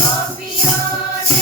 Oh, beyond.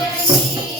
Thank you.